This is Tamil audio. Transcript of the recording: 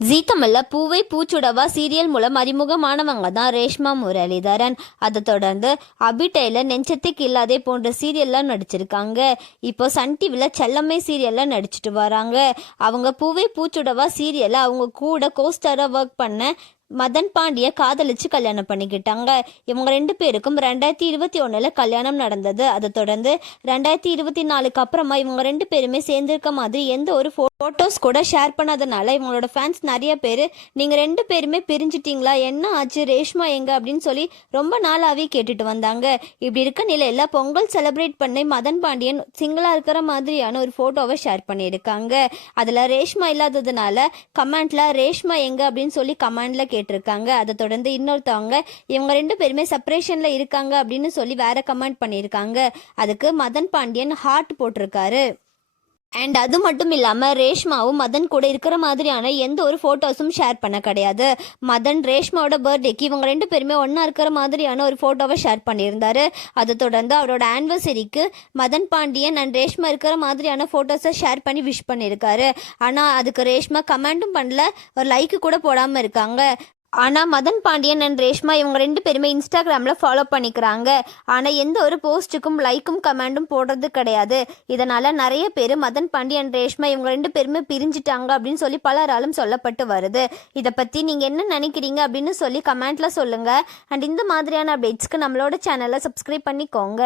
ஜீ தமிழ்ல பூவை பூச்சுடவா சீரியல் மூலம் அறிமுகமானவங்க தான் ரேஷ்மா முரளிதரன். அதை தொடர்ந்து அபி டெய்லர் நெஞ்சத்துக்கு இல்லாதே போன்ற சீரியல்லாம் நடிச்சிருக்காங்க. இப்போ சன் டிவில செல்லம்மை சீரியல்ல நடிச்சிட்டு வராங்க. அவங்க பூவை பூச்சுடவா சீரியல்ல அவங்க கூட கோஸ்டாரா ஒர்க் பண்ண மதன் பாண்டிய காதலிச்சு கல்யாணம் பண்ணிக்கிட்டாங்க. இவங்க 2 பேருக்கும் 2021 கல்யாணம் நடந்தது. அதை தொடர்ந்து 2024 அப்புறமா இவங்க 2 பேருமே சேர்ந்திருக்க மாதிரி எந்த ஒரு போட்டோஸ் கூட ஷேர் பண்ணாதனால இவங்களோட ஃபேன்ஸ் நிறைய பேர் நீங்க 2 பேருமே பிரிஞ்சிட்டீங்களா, என்ன ஆச்சு, ரேஷ்மா எங்க அப்படின்னு சொல்லி ரொம்ப நாளாவே கேட்டுட்டு வந்தாங்க. இப்படி இருக்க நிலையில பொங்கல் செலிப்ரேட் பண்ணி மதன் பாண்டியன் சிங்கிளா இருக்கிற மாதிரியான ஒரு போட்டோவை ஷேர் பண்ணியிருக்காங்க. அதுல ரேஷ்மா இல்லாததுனால கமெண்ட்ல ரேஷ்மா எங்க அப்படின்னு சொல்லி கமெண்ட்ல கேட்டிருக்காங்க. அதை தொடர்ந்து இன்னொருத்தவங்க இவங்க 2 பேருமே செப்பரேஷன்ல இருக்காங்க அப்படின்னு சொல்லி வேற கமெண்ட் பண்ணியிருக்காங்க. அதுக்கு மதன் பாண்டியன் ஹார்ட் போட்டிருக்காரு. அண்ட் அது மட்டும் இல்லாமல் ரேஷ்மாவும் மதன் கூட இருக்கிற மாதிரியான எந்த ஒரு ஃபோட்டோஸும் ஷேர் பண்ண கிடையாது. மதன் ரேஷ்மாவோட பர்த்டேக்கு இவங்க 2 பேருமே ஒன்றா இருக்கிற மாதிரியான ஒரு ஃபோட்டோவை ஷேர் பண்ணியிருந்தாரு. அதை தொடர்ந்து அவரோட ஆனிவர்சரிக்கு மதன் பாண்டியன் அண்ட் ரேஷ்மா இருக்கிற மாதிரியான ஃபோட்டோஸை ஷேர் பண்ணி விஷ் பண்ணியிருக்காரு. ஆனால் அதுக்கு ரேஷ்மா கமெண்ட்டும் பண்ணல, ஒரு லைக்கு கூட போடாமல் இருக்காங்க. ஆனால் மதன் பாண்டியன் அண்ட் ரேஷ்மா இவங்க 2 பேருமே இன்ஸ்டாகிராமில் ஃபாலோ பண்ணிக்கிறாங்க. ஆனால் எந்த ஒரு போஸ்ட்டுக்கும் லைக்கும் கமெண்டும் போடுறது கிடையாது. இதனால் நிறைய பேர் மதன் பாண்டியன் அண்ட் ரேஷ்மா இவங்க 2 பேருமே பிரிஞ்சிட்டாங்க அப்படின்னு சொல்லி பலராலும் சொல்லப்பட்டு வருது. இதை பற்றி நீங்கள் என்ன நினைக்கிறீங்க அப்படின்னு சொல்லி கமெண்ட்டில் சொல்லுங்கள். அண்ட் இந்த மாதிரியான அப்டேட்ஸ்க்கு நம்மளோட சேனலை சப்ஸ்கிரைப் பண்ணிக்கோங்க.